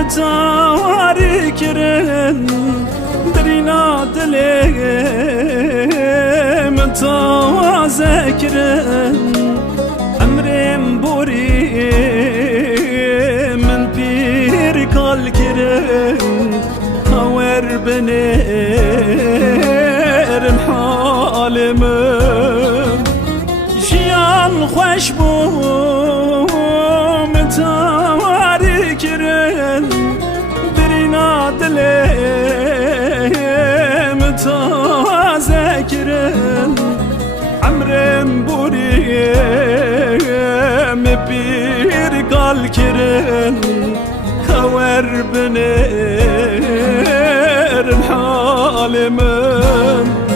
متواری کرن درینا دلی متوازه کرن عمرم بوری من پیر کال کرن هاور بنرم حالم جیان خوش بو متواری کرن درینا دلی متوازه کرن عمرم بوریم پیر کال کرن خور بنر الحال من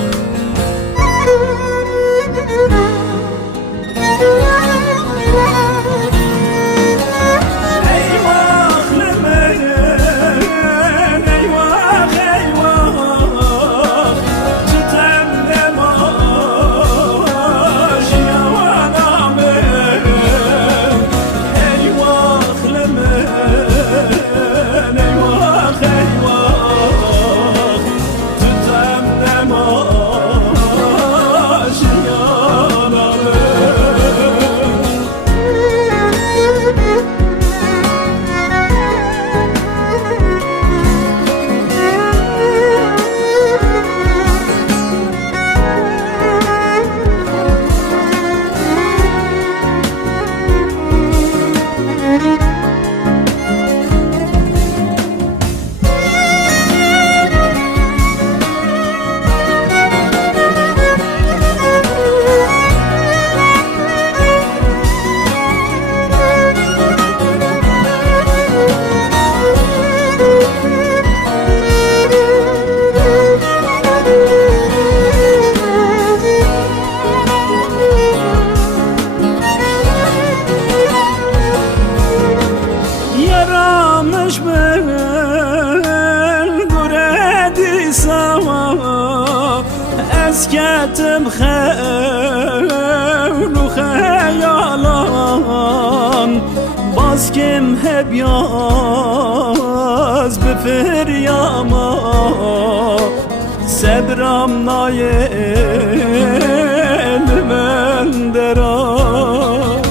اسكتم خيل وخيالان باسكم هبياز بفرياما صبرم نايل من درا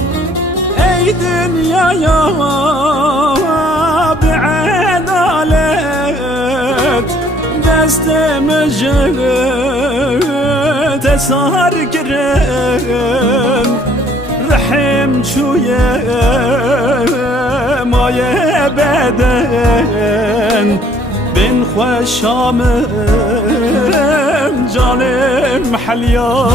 اي دنيا يا بعدالت دست مجد سهر کرن رحم شویه مایه بدن بین خوشامم جانم حلیا